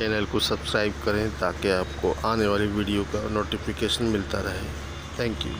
Channel को subscribe करें ताकि आपको आने वाली वीडियो का नोटिफिकेशन मिलता रहे। Thank you.